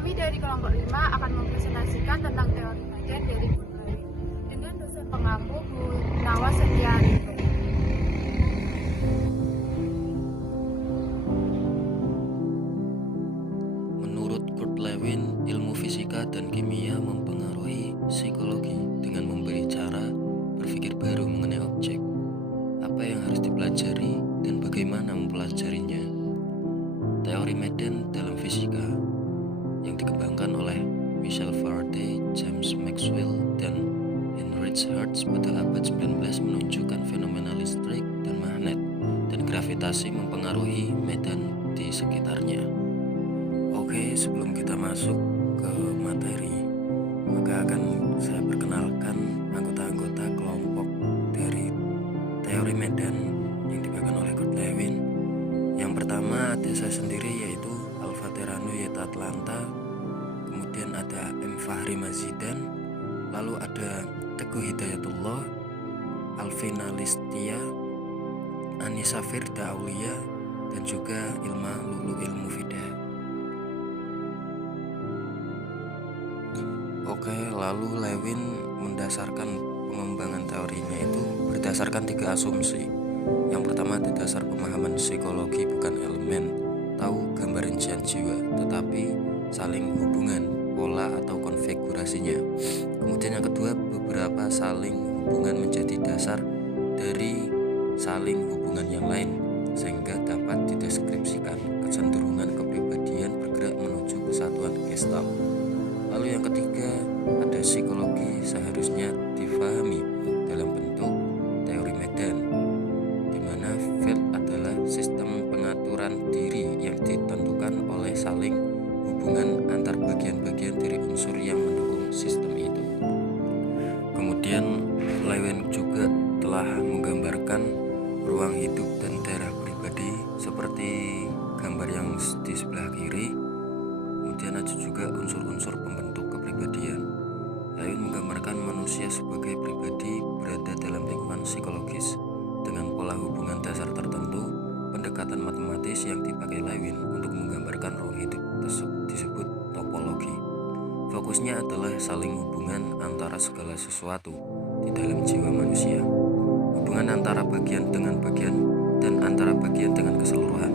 Kami dari kelompok 5 akan mempresentasikan tentang teori Medan dari Guntur dengan dosen pengampu Bu Nawas Setiarito. Menurut Kurt Lewin, ilmu fisika dan kimia mempengaruhi psikologi dengan memberi cara berpikir baru mengenai objek, apa yang harus dipelajari, dan bagaimana mempelajarinya. Teori Medan dalam fisika yang dikembangkan oleh Michael Faraday, James Maxwell, dan Heinrich Hertz pada abad 19 menunjukkan fenomena listrik dan magnet dan gravitasi mempengaruhi medan di sekitarnya. Oke, sebelum kita masuk ke materi, maka akan saya perkenalkan anggota-anggota kelompok dari teori medan yang dibagikan oleh Kurt Lewin. Yang pertama ada saya sendiri, yaitu Alvaterano Yeta Atlanta, kemudian ada M. Fahri Mazidan, lalu ada Teguh Hidayatullah, Alvina Listia, Anissa Firda Aulia, dan juga Ilma Lulu Ilmu Fida. Oke, lalu Lewin mendasarkan pengembangan teorinya itu berdasarkan 3 asumsi. Yang pertama, ada dasar pemahaman psikologi bukan elemen, tahu gambar rincian jiwa, tetapi saling hubungan, pola atau konfigurasinya. Kemudian yang kedua, beberapa saling hubungan menjadi dasar dari saling hubungan yang lain, sehingga dapat dideskripsikan kecenderungan kepribadian bergerak menuju kesatuan Gestalt. Lalu yang ketiga, ada psikologi seharusnya difahami dalam bentuk teori Medan, di mana field adalah sistem pengaturan diri yang ditentukan oleh saling hubungan antar bagian-bagian dari unsur yang mendukung sistem itu. Kemudian Lewin juga telah menggambarkan ruang hidup dan daerah pribadi seperti gambar yang di sebelah kiri. Kemudian ada juga unsur-unsur pembentuk kepribadian. Lewin menggambarkan manusia sebagai pribadi berada dalam lingkungan psikologis dengan pola hubungan dasar tertentu. Pendekatan matematis yang dipakai Lewin untuk menggambarkan ruang hidup disebut topologi. Fokusnya adalah saling hubungan antara segala sesuatu di dalam jiwa manusia, hubungan antara bagian dengan bagian dan antara bagian dengan keseluruhan,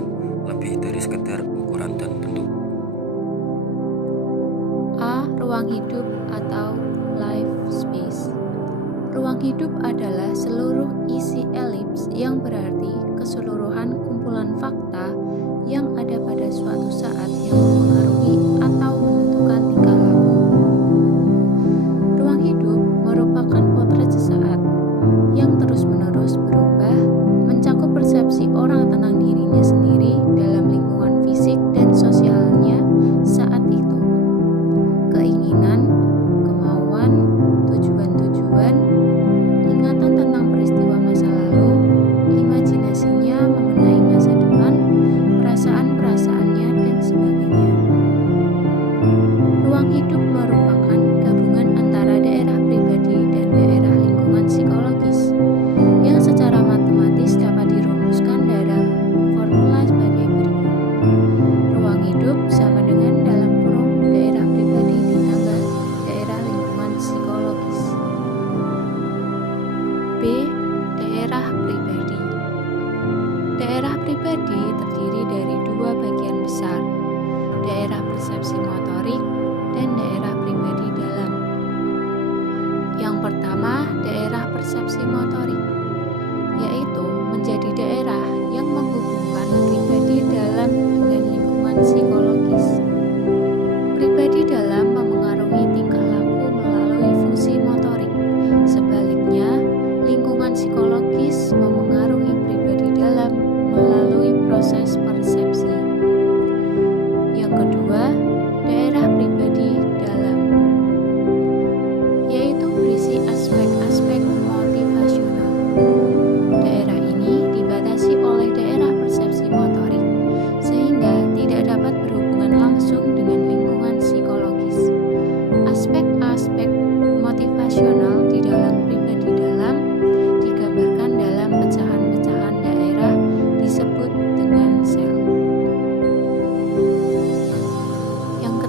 lebih dari sekedar ukuran dan bentuk. A. Ruang hidup atau life space. Ruang hidup adalah seluruh isi elips yang berarti keseluruhan kumpulan fakta yang ada pada suatu saat yang mempengaruhi atau menentukan tingkah laku. Ruang hidup merupakan potret sesaat yang terus-menerus berubah, mencakup persepsi orang tentang dirinya sendiri dalam lingkungan fisik dan sosialnya saat itu. Keinginan, kemauan, tujuan-tujuan, ingatan tentang peristiwa masa lalu, imajinasinya mengenai masa depan, perasaan-perasaannya, dan sebagainya.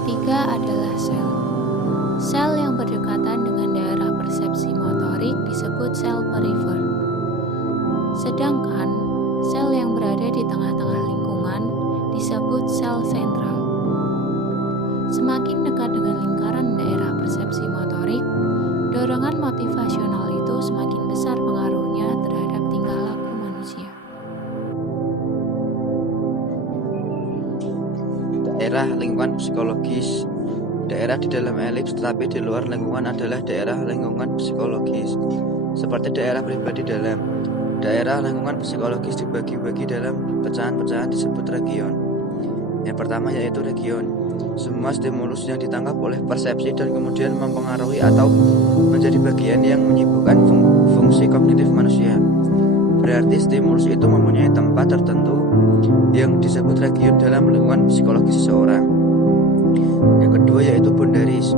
ketiga adalah sel. Sel yang berdekatan dengan daerah persepsi motorik disebut sel perifer. Sedangkan sel yang berada di tengah-tengah lingkungan disebut sel sentral. Semakin dekat dengan lingkaran daerah persepsi motorik, dorongan motivasional itu semakin besar pengaruhnya terhadap tingkah laku manusia. Daerah lingkungan psikologis. Daerah di dalam elips tetapi di luar lingkungan adalah daerah lingkungan psikologis. Seperti daerah pribadi dalam. Daerah lingkungan psikologis dibagi-bagi dalam pecahan-pecahan disebut region. Yang pertama yaitu region. Semua stimulus yang ditangkap oleh persepsi dan kemudian mempengaruhi atau menjadi bagian yang menyibukkan fungsi kognitif manusia. Berarti stimulus itu mempunyai tempat tertentu yang disebut region dalam lingkungan psikologis seseorang. Yang kedua yaitu boundaries.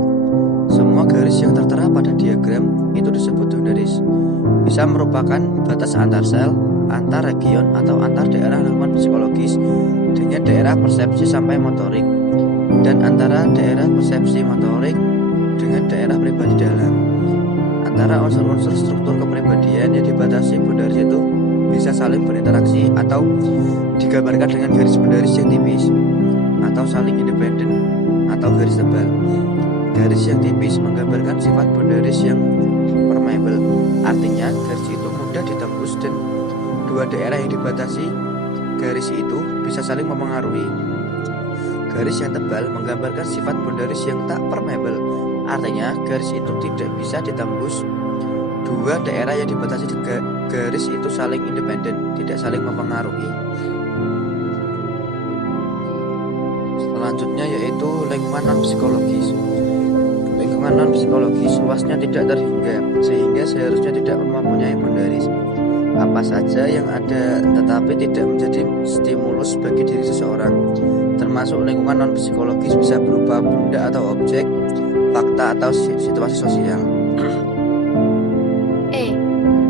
Semua garis yang tertera pada diagram itu disebut boundaries. Bisa merupakan batas antar sel, antar region, atau antar daerah lingkungan psikologis dengan daerah persepsi sampai motorik, dan antara daerah persepsi motorik dengan daerah pribadi dalam. Antara unsur-unsur struktur kepribadian yang dibatasi boundaries itu bisa saling berinteraksi atau digambarkan dengan garis boundaries yang tipis atau saling independen atau garis tebal. Garis yang tipis menggambarkan sifat boundaries yang permeable, artinya garis itu mudah ditembus dan dua daerah yang dibatasi garis itu bisa saling mempengaruhi. Garis yang tebal menggambarkan sifat boundaries yang tak permeable, artinya garis itu tidak bisa ditembus. Dua daerah yang dibatasi garis itu saling independen, tidak saling mempengaruhi. Selanjutnya yaitu lingkungan non-psikologis. Lingkungan non-psikologis luasnya tidak terhingga, sehingga seharusnya tidak mempunyai boundaries. Apa saja yang ada tetapi tidak menjadi stimulus bagi diri seseorang, termasuk lingkungan non-psikologis bisa berupa benda atau objek, fakta atau situasi sosial.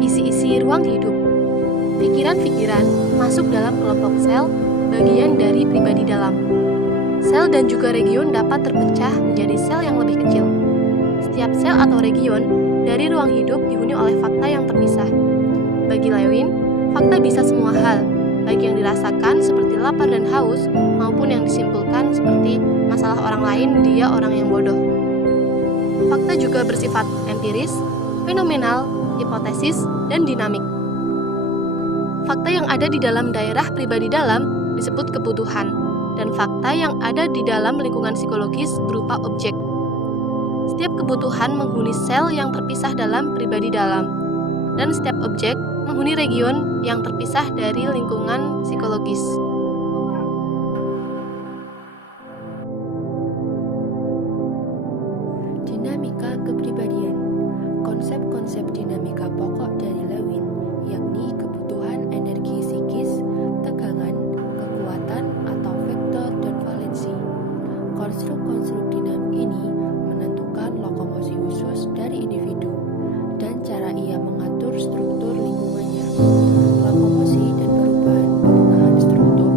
Isi-isi ruang hidup. Pikiran-pikiran masuk dalam kelompok sel, bagian dari pribadi dalam. Sel dan juga region dapat terpecah menjadi sel yang lebih kecil. Setiap sel atau region dari ruang hidup dihuni oleh fakta yang terpisah. Bagi Lewin, fakta bisa semua hal, baik yang dirasakan seperti lapar dan haus, maupun yang disimpulkan seperti masalah orang lain, dia orang yang bodoh. Fakta juga bersifat empiris, fenomenal, hipotesis, dan dinamik. Fakta yang ada di dalam daerah pribadi dalam disebut kebutuhan, dan fakta yang ada di dalam lingkungan psikologis berupa objek. Setiap kebutuhan menghuni sel yang terpisah dalam pribadi dalam, dan setiap objek menghuni region yang terpisah dari lingkungan psikologis. Dinamika kepribadian. Konsep-konsep dinamika pokok dari Lewin, yakni kebutuhan energi psikis, tegangan, kekuatan atau vektor dan valensi. Konstruk-konstruk dinamik ini menentukan lokomosi khusus dari individu dan cara ia mengatur struktur lingkungannya. Lokomosi dan perubahan penggunaan struktur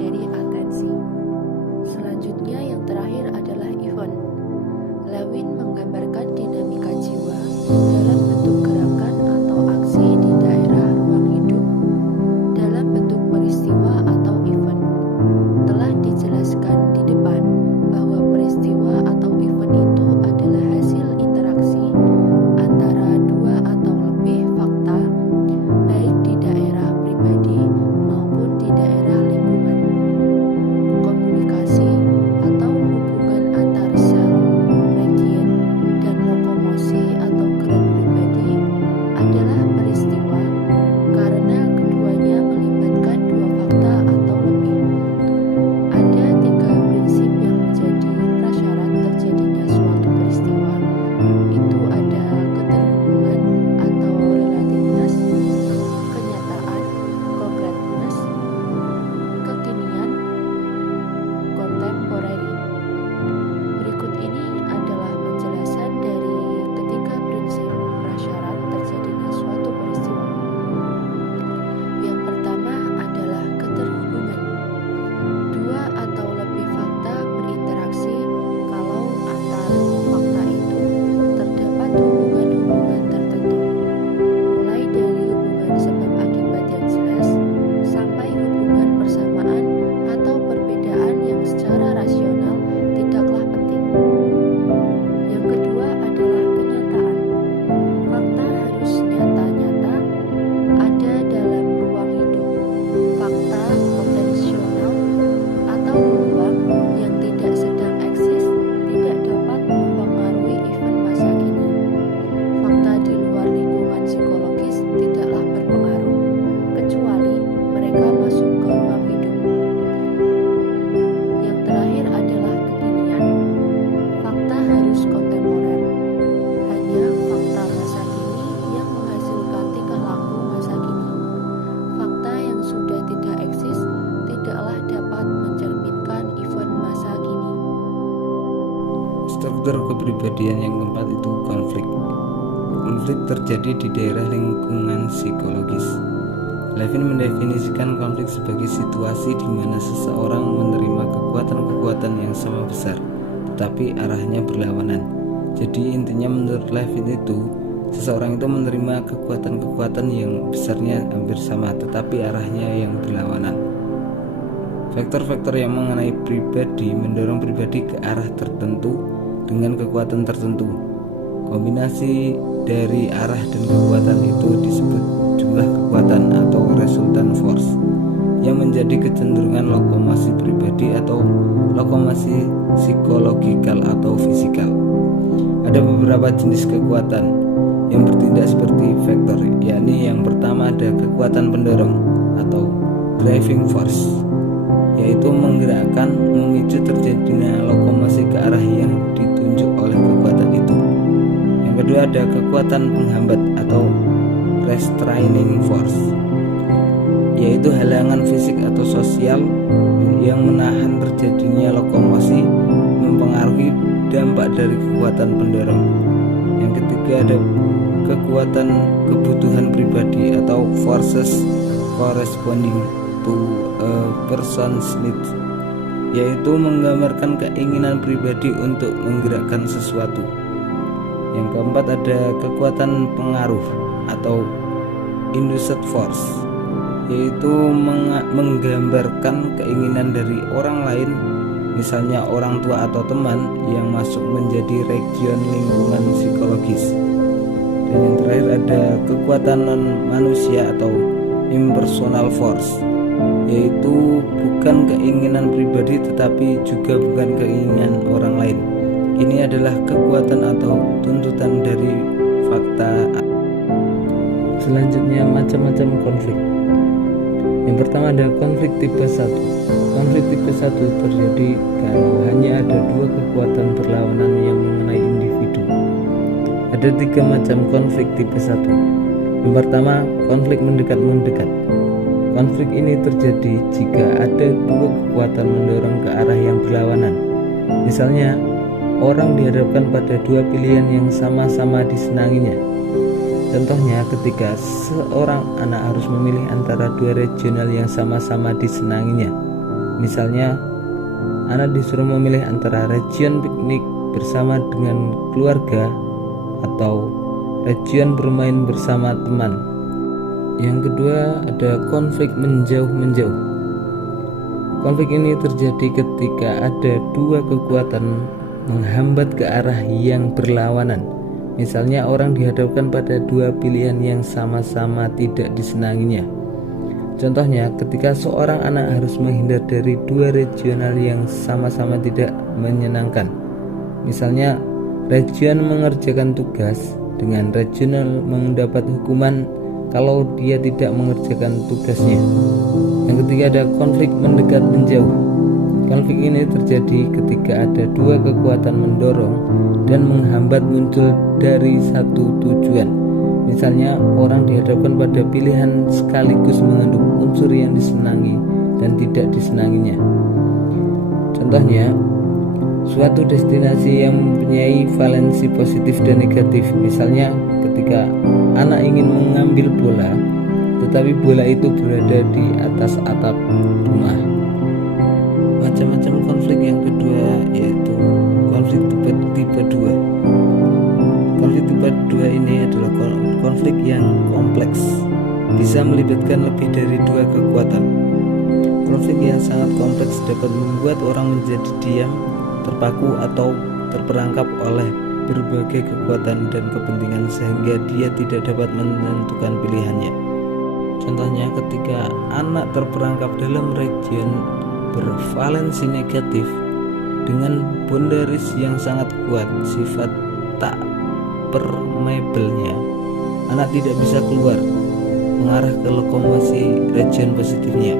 dari atensi. Selanjutnya yang terakhir adalah event. Lewin menggambarkan dinamika jiwa dalam bentuk gerakan atau aksi di daerah ruang hidup dalam bentuk peristiwa atau event. Telah dijelaskan di depan bahwa peristiwa atau event itu adalah hasil interaksi antara dua atau lebih fakta, baik di daerah pribadi maupun di daerah lingkungan. Komunikasi atau hubungan antar sel, region, dan lokomosi atau gerak pribadi adalah peristiwa karena keduanya melibatkan dua fakta atau lebih. Ada 3 prinsip yang menjadi prasyarat terjadinya suatu peristiwa. Itu ada keterhubungan atau relativeness, kenyataan, concreteness, kekinian, contemporary. Berikut ini adalah penjelasan dari ketiga prinsip prasyarat terjadinya suatu peristiwa. Yang pertama adalah keterhubungan. Dua atau lebih fakta berinteraksi kalau antar fakta itu terdapat hubungan-hubungan tertentu, mulai dari hubungan sebab akibat yang jelas sampai hubungan persamaan atau perbedaan yang secara rasional tidaklah penting. Yang kedua adalah kenyataan. Fakta harus nyata-nyata ada dalam ruang hidup. Fakta potensional atau peluang yang tidak sedang eksis tidak dapat mempengaruhi event masa kini. Fakta di luar lingkungan psikologis tidaklah berpengaruh kecuali mereka masuk ke ruang hidup. Yang terakhir adalah kekinian. Fakta harus kontemporer. Hanya fakta masa kini yang menghasilkan tingkah laku masa kini. Fakta yang sudah tidak eksis tidaklah dapat mencerminkan event masa kini. Struktur kepribadian yang keempat itu konflik. Konflik terjadi di daerah lingkungan psikologis. Levin mendefinisikan konflik sebagai situasi di mana seseorang menerima kekuatan-kekuatan yang sama besar, tetapi arahnya berlawanan. Jadi intinya menurut Levin itu, seseorang itu menerima kekuatan-kekuatan yang besarnya hampir sama, tetapi arahnya yang berlawanan. Faktor-faktor yang mengenai pribadi mendorong pribadi ke arah tertentu dengan kekuatan tertentu. Kombinasi dari arah dan kekuatan itu disebut jumlah kekuatan atau resultant force, yang menjadi kecenderungan lokomosi pribadi atau lokomosi psikologikal atau fisikal. Ada beberapa jenis kekuatan yang bertindak seperti vektor, yakni yang pertama ada kekuatan pendorong atau driving force, yaitu menggerakkan, memicu terjadinya lokomosi ke arah yang ditunjuk oleh kekuatan itu. Yang kedua ada kekuatan penghambat atau restraining force, yaitu halangan fisik atau sosial yang menahan terjadinya lokomosi, mempengaruhi dampak dari kekuatan pendorong. Yang ketiga ada kekuatan kebutuhan pribadi atau forces corresponding to a person's needs, yaitu menggambarkan keinginan pribadi untuk menggerakkan sesuatu. Yang keempat ada kekuatan pengaruh atau induced force, yaitu menggambarkan keinginan dari orang lain, misalnya orang tua atau teman, yang masuk menjadi region lingkungan psikologis. Dan yang terakhir ada kekuatan non manusia atau impersonal force, yaitu bukan keinginan pribadi tetapi juga bukan keinginan orang lain. Ini adalah kekuatan atau tuntutan dari fakta. Selanjutnya macam-macam konflik. Yang pertama ada konflik tipe 1. Konflik tipe 1 terjadi kalau hanya ada dua kekuatan berlawanan yang mengenai individu. Ada 3 macam konflik tipe 1. Yang pertama, konflik mendekat-mendekat. Konflik ini terjadi jika ada dua kekuatan mendorong ke arah yang berlawanan. Misalnya, orang dihadapkan pada dua pilihan yang sama-sama disenanginya. Contohnya ketika seorang anak harus memilih antara dua regional yang sama-sama disenanginya. Misalnya, anak disuruh memilih antara region piknik bersama dengan keluarga atau region bermain bersama teman. Yang kedua, ada konflik menjauh-menjauh. Konflik ini terjadi ketika ada dua kekuatan menghambat ke arah yang berlawanan. Misalnya, orang dihadapkan pada dua pilihan yang sama-sama tidak disenanginya. Contohnya, ketika seorang anak harus menghindar dari dua regional yang sama-sama tidak menyenangkan. Misalnya, region mengerjakan tugas dengan regional mendapat hukuman kalau dia tidak mengerjakan tugasnya. Yang ketiga, ada konflik mendekat menjauh. Konflik ini terjadi ketika ada dua kekuatan mendorong dan menghambat muncul dari satu tujuan. Misalnya, orang dihadapkan pada pilihan sekaligus mengandung unsur yang disenangi dan tidak disenanginya. Contohnya, suatu destinasi yang mempunyai valensi positif dan negatif. Misalnya, ketika anak ingin mengambil bola, tetapi bola itu berada di atas atap rumah. Macam-macam konflik yang kedua yaitu konflik tipe 2. Konflik tipe 2 ini adalah konflik yang kompleks, bisa melibatkan lebih dari dua kekuatan. Konflik yang sangat kompleks dapat membuat orang menjadi diam, terpaku atau terperangkap oleh berbagai kekuatan dan kepentingan sehingga dia tidak dapat menentukan pilihannya. Contohnya, ketika anak terperangkap dalam region bervalensi negatif dengan boundaries yang sangat kuat, sifat tak permeabelnya, anak tidak bisa keluar mengarah ke lokomosi region positifnya.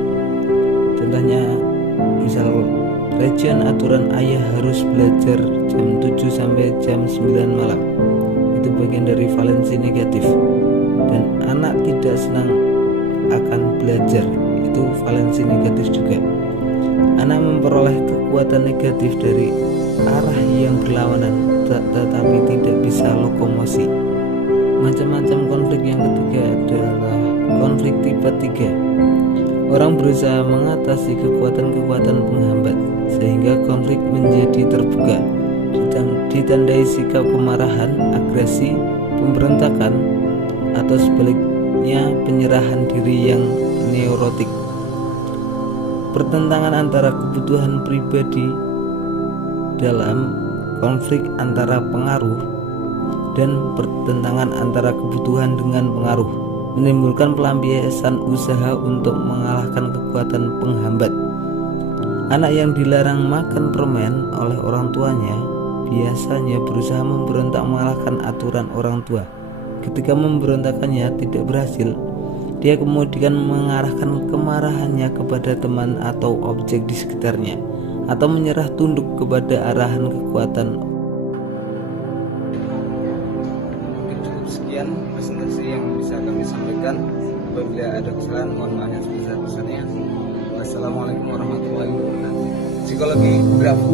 Contohnya, misal region aturan ayah harus belajar jam 7 sampai jam 9 malam, itu bagian dari valensi negatif, dan anak tidak senang akan belajar, itu valensi negatif juga. Anak memperoleh kekuatan negatif dari arah yang berlawanan tetapi tidak bisa lokomosi. Macam-macam konflik yang ketiga adalah konflik tipe 3. Orang berusaha mengatasi kekuatan-kekuatan penghambat sehingga konflik menjadi terbuka, ditandai sikap kemarahan, agresi, pemberontakan, atau sebaliknya penyerahan diri yang neurotik. Pertentangan antara kebutuhan pribadi dalam konflik antara pengaruh dan pertentangan antara kebutuhan dengan pengaruh menimbulkan pelampiasan usaha untuk mengalahkan kekuatan penghambat. Anak yang dilarang makan permen oleh orang tuanya biasanya berusaha memberontak mengalahkan aturan orang tua. Ketika memberontakannya tidak berhasil, dia kemudian mengarahkan kemarahannya kepada teman atau objek di sekitarnya, atau menyerah tunduk kepada arahan kekuatan. Mungkin cukup sekian presentasi yang bisa kami sampaikan. Apabila ada kesalahan, mohon maaf yang sebesar-besarnya. Wassalamualaikum warahmatullahi wabarakatuh. Psikologi Bravo.